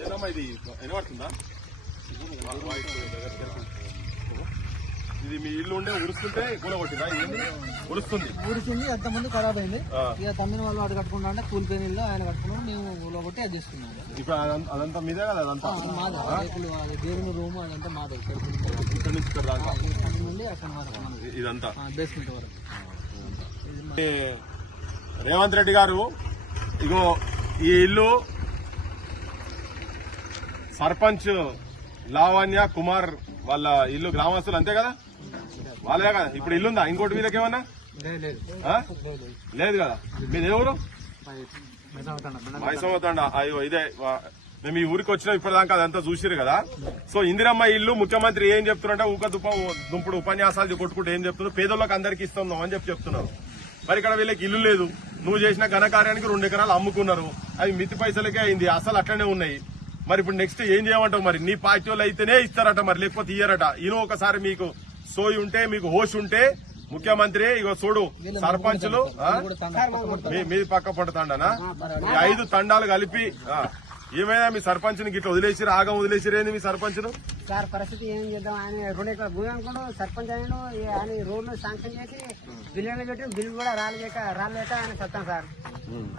ఏదమ్మా ఇది వినబడుతుందా ఇది మీ ఇల్లు ఉండే ఉరుస్తుంటే కూలగొట్టిందా ఏంది ఉరుస్తుంది ఊరిసింది ఎంతమంది ఖరాబ్ అయింది ఇక తమ్మిన వాళ్ళు వాడు కట్టుకుంటా అంటే కూలిపోయిన ఇల్లు ఆయన కట్టుకున్నాం మేము ఊళ్ళో కొట్టి అది చేసుకున్నాం ఇప్పుడు అదంతా- మీదే కదా అదంతా మాది రేకులు అది దేవుని రూమ్ అదంతా మాదే ఇక్కడ నుంచి ఇక్కడ దాకా నుండి అక్కడ ఇదంతా బేస్మెంట్ వరకు రేవంత్ రెడ్డి గారు ఇగో ఈ ఇల్లు సర్పంచ్ లావణ్య కుమార్ వాళ్ళ ఇల్లు గ్రామస్తులు అంతే కదా? వాళ్ళే కదా? ఇప్పుడు ఇల్లుందా? ఇంకోటి వీళ్ళకేమన్నా? లేదు లేదు కదా? మీరు ఎవరు మెజావుతాను అయ్యో ఇదే. మేము ఈ ఊరికి వచ్చినా ఇప్పటిదాకా అదంతా చూసిరు కదా. సో ఇందిరమ్మ ఇల్లు ముఖ్యమంత్రి ఏం చెప్తున్నారంటే ఊక దుప్ప దుంపుడు ఉపన్యాసాలు కొట్టుకుంటూ ఏం చెప్తున్నారు? పేదోళ్ళకి అందరికి ఇస్తున్నాం అని చెప్పి చెప్తున్నారు. మరి ఇక్కడ వీళ్ళకి ఇల్లు లేదు. నువ్వు చేసిన ఘనకార్యానికి రెండు ఎకరాలు అమ్ముకున్నారు. అవి మితి పైసలకే అయింది. అసలు అట్లనే ఉన్నాయి. మరి ఇప్పుడు నెక్స్ట్ ఏం చేయమంటావు మరి? నీ పార్టీ వాళ్ళు అయితేనే ఇస్తారట మరి లేకపోతే ఇయ్యరట. ఈయన ఒకసారి మీకు సోయి ఉంటే మీకు హోష్ ఉంటే ముఖ్యమంత్రి ఇగో చూడు సర్పంచులు మీ మీది పక్క పొట్ట తండనా ఈ ఐదు తండాలు కలిపి ఏమైనా మీ సర్పంచ్ని గిట్ల వదిలేసిరు ఆగం వదిలేసిరేంది మీ సర్పంచ్ను? సార్ పరిస్థితి ఏం చేద్దాం? ఆయన రెండు ఎకరాల భూమి అనుకుంటూ సర్పంచ్ ఆయన ఆయన రోడ్లు శాంక్షన్ చేసి బిల్లులు పెట్టి బిల్లు కూడా రాలేక రాలేక ఆయన సత్తాం సార్.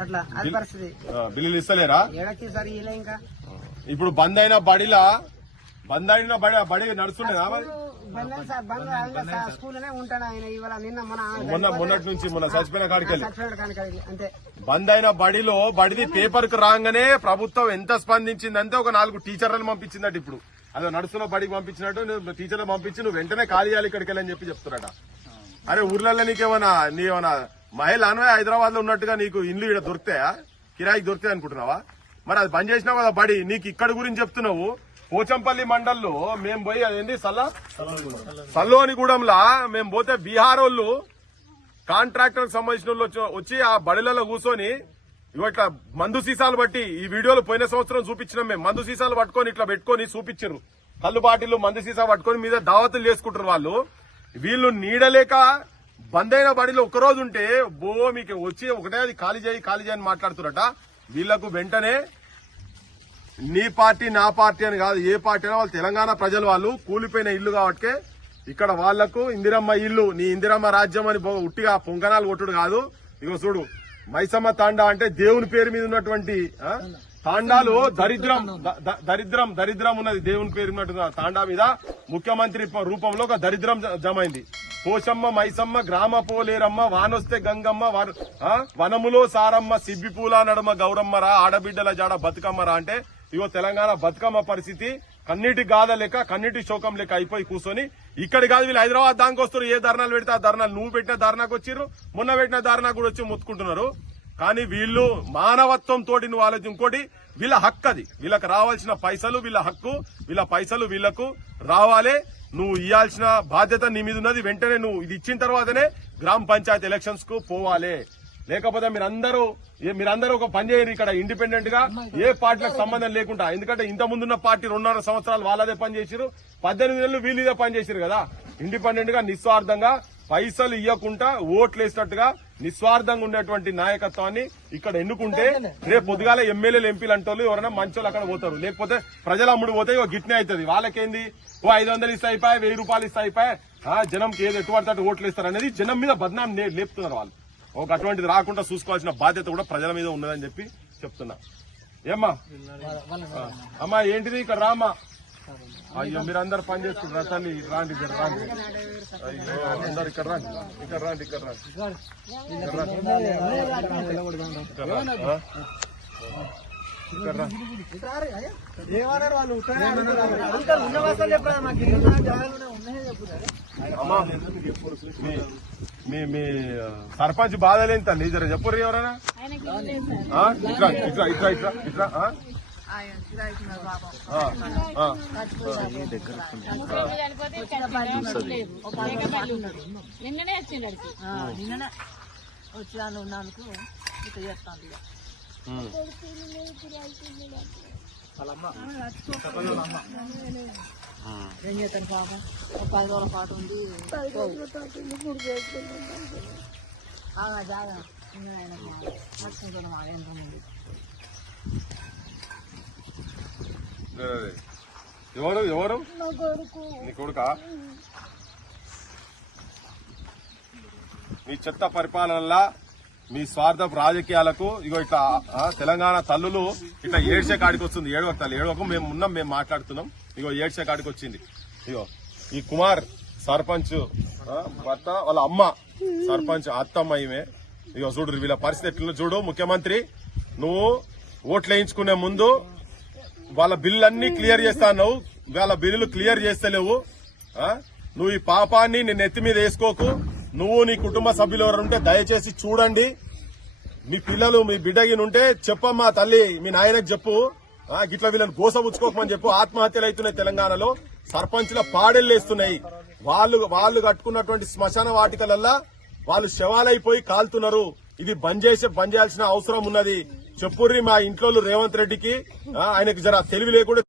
అట్లా అది పరిస్థితి. బిల్లులు ఇస్తలేరా? ఏడొచ్చి సార్ ఇలా ఇంకా. ఇప్పుడు బంద్ అయిన బడిలా? బంద్ అయిన బడి బడి నడుస్తుండేదా మరి? బంద్ అయింది సార్ బంద్ ఆయన సార్ స్కూల్లోనే ఉంటాడు ఆయన ఇవాళ నిన్న మన మొన్న మొన్నటి నుంచి మొన్న చచ్చిపోయిన కాడికి అంతే. బంద్ అయిన బడిలో బడిది పేపర్కు రాగానే ప్రభుత్వం ఎంత స్పందించిందంటే ఒక నాలుగు టీచర్లను పంపించిందట ఇప్పుడు. అదే నడుస్తున్న బడికి పంపించినట్టు నువ్వు టీచర్లు పంపించి నువ్వు వెంటనే ఖాళీ చేయాలి ఇక్కడికి వెళ్ళని చెప్పి చెప్తున్నారట. అరే ఊర్లలో నీకేమన్నా నీకేమన్నా మహిళ అన్వయ హైదరాబాద్లో ఉన్నట్టుగా నీకు ఇల్లు ఇక్కడ దొరుకుతాయా? కిరాయికి దొరుకుతాయి అనుకుంటున్నావా మరి అది బంద్ చేసినావు కదా బడి నీకు ఇక్కడ గురించి చెప్తున్నావు. పోచంపల్లి మండల్లో మేము పోయి అదేంటి సల్లా? సల్లోనిగూడెంలా? మేము పోతే బీహార్ వాళ్ళు కాంట్రాక్టర్ సంబంధించిన వాళ్ళు వచ్చి- ఆ బడిలలో కూర్చొని ఇగో ఇట్లా మందు సీసాలు బట్టి ఈ వీడియోలు పోయిన సంవత్సరం చూపించినాం మేము మందు సీసాలు పట్టుకొని ఇట్లా పెట్టుకొని చూపించారు కళ్ళు బాటిల్లు మందు సీసా పట్టుకొని మీద దావతులు చేసుకుంటారు వాళ్ళు. వీళ్ళు నీడలేక బంద్ అయిన బడిలో ఒకరోజు ఉంటే బో మీకు వచ్చి ఒకటే అది ఖాళీ చేయి ఖాళీ చేయని మాట్లాడుతున్నట వీళ్ళకు వెంటనే నీ పార్టీ నా పార్టీ అని కాదు ఏ పార్టీ అయినా వాళ్ళు తెలంగాణ ప్రజలు వాళ్ళు కూలిపోయిన ఇల్లు కాబట్టి ఇక్కడ వాళ్ళకు ఇందిరమ్మ ఇల్లు నీ ఇందిరమ్మ రాజ్యం అని ఉట్టిగా పొంగనాలు కొట్టుడు కాదు. ఇగో చూడు మైసమ్మ తాండా అంటే దేవుని పేరు మీద ఉన్నటువంటి తాండాలు దరిద్రం దరిద్రం దరిద్రం ఉన్నది దేవుని పేరు ఉన్నటువంటి తాండా మీద ముఖ్యమంత్రి రూపంలో ఒక దరిద్రం జమైంది. పోషమ్మ మైసమ్మ గ్రామ పోలేరమ్మ వానొస్తే గంగమ్మ వనములో సారమ్మ సిబ్బి పూల నడమ గౌరమ్మరా ఆడబిడ్డల జాడ బతుకమ్మరా అంటే ఇగో తెలంగాణ బతుకమ్మ పరిస్థితి కన్నీటి గాథ లెక్క కన్నీటి శోకం లెక్క అయిపోయి కూర్చొని ఇక్కడ కాదు వీళ్ళు హైదరాబాద్ దానికి వస్తారు ఏ ధర్నాలు పెడితే ఆ ధర్నాలు నువ్వు పెట్టిన ధర్నాకు వచ్చిర్రు మొన్న పెట్టిన ధర్నా కూడా వచ్చి మొత్తుకుంటున్నారు. కానీ వీళ్ళు మానవత్వం తోటి నువ్వు ఆలోచన ఇంకోటి వీళ్ళ హక్కు అది. వీళ్ళకి రావాల్సిన పైసలు వీళ్ళ హక్కు వీళ్ళ పైసలు వీళ్ళకు రావాలే. నువ్వు ఇవ్వాల్సిన బాధ్యత నీ మీద ఉన్నది వెంటనే నువ్వు ఇది ఇచ్చిన తర్వాతనే గ్రామ పంచాయతీ ఎలక్షన్స్కు పోవాలి. లేకపోతే మీరందరూ మీరందరూ ఒక పని చేయరు ఇక్కడ ఇండిపెండెంట్గా. ఏ పార్టీలకు సంబంధం లేకుండా. ఎందుకంటే ఇంత ముందున్న పార్టీ రెండున్నర సంవత్సరాలు వాళ్ళదే పని చేసిరు పద్దెనిమిది నెలలు వీళ్ళు ఇదే పని చేసిరు కదా. ఇండిపెండెంట్గా నిస్వార్థంగా పైసలు ఇవ్వకుండా ఓట్లు వేసినట్టుగా నిస్వార్థంగా ఉండేటువంటి నాయకత్వాన్ని ఇక్కడ ఎన్నుకుంటే రేపు పొద్దుగాల ఎమ్మెల్యేలు ఎంపీలు అంటోళ్ళు ఎవరైనా మంచోళ్ళు అక్కడ పోతారు. లేకపోతే ప్రజల అమ్ముడు పోతే ఇగో గిట్నే అవుతుంది వాళ్ళకేంది? ఓ ఐదు వందలు ఇస్తే అయిపోయి వెయ్యి రూపాయలు ఇస్తే అయిపోయి. ఆ, జనంకి ఏది ఎటువంటి ఓట్లు ఇస్తారు అనేది జనం మీద బద్నాం లేపుతున్నారు వాళ్ళు. ఒక అటువంటిది రాకుండా చూసుకోవాల్సిన బాధ్యత కూడా ప్రజల మీద ఉన్నదని చెప్పి చెప్తున్నా. ఏమ్మా? అమ్మా ఏంటిది ఇక్కడ రామ్మా అయ్యో మీరందరూ పని చేసుకుంటారు తల్లి రాండి ఇక్కడ రాండి. అయ్యో అందరు ఇక్కడ రాండి. ఇక్కడ రాండి ఇక్కడ రాండి. ఇక్కడ రాండి. ఇక్కడ రండి. ఇక్కడ వాళ్ళు? మీ సర్పంచ్ బాధలేని తల్లి జర చెప్పరు ఎవరైనా ఆ? ఇట్లా ఇట్లా ఇట్లా ఇట్లా ఇట్లా. నిన్ననే నిన్ననే వచ్చాను ఉన్నాను ఇట్లా చేస్తాను ఇక ఉమ్. ఏం చేస్తాను పాపం ఒక పది రోజుల పాటు ఉంది ఆగా జాగా. ఎవరు ఎవరు? నీ కొడుకా. మీ చెత్త పరిపాలనలా మీ స్వార్థపు రాజకీయాలకు ఇగో ఇట్లా తెలంగాణ తల్లులు ఇట్లా ఏడ్చే కాడికి వస్తుంది ఏడవ తల్లి ఏడవక మేము ఉన్నాం మేము మాట్లాడుతున్నాం. ఇగో ఏడ్చే కాడికి వచ్చింది. ఇగో ఈ కుమార్ సర్పంచ్ భర్త వాళ్ళ అమ్మ సర్పంచ్ అత్తమ్మ ఈమె. ఇగో చూడు వీళ్ళ పరిస్థితి ఎట్లా చూడు ముఖ్యమంత్రి నువ్వు ఓట్లు వేయించుకునే ముందు వాళ్ళ బిల్లు అన్నీ క్లియర్ చేస్తాను వాళ్ళ బిల్లులు క్లియర్ చేస్తలేవు. నువ్వు ఈ పాపాన్ని నేను ఎత్తి మీద వేసుకోకు. నువ్వు నీ కుటుంబ సభ్యులు ఎవరు ఉంటే దయచేసి చూడండి. మీ పిల్లలు మీ బిడ్డగినుంటే చెప్పమ్మా తల్లి మీ నాయనకు చెప్పు. గిట్ల వీళ్ళని గోసపుచ్చుకోకమని చెప్పు. ఆత్మహత్యలు అవుతున్నాయి తెలంగాణలో. సర్పంచ్ల పాడెళ్ళు వేస్తున్నాయి వాళ్ళు వాళ్ళు కట్టుకున్నటువంటి శ్మశాన వాటికలల్లా వాళ్ళు శవాలైపోయి కాలుతున్నారు. ఇది బంద్ చేసే బంద్ చేయాల్సిన అవసరం ఉన్నది. చెప్పుర్రి మా ఇంట్లో రేవంత్ రెడ్డికి ఆయనకు జర తెలివి లేకుండా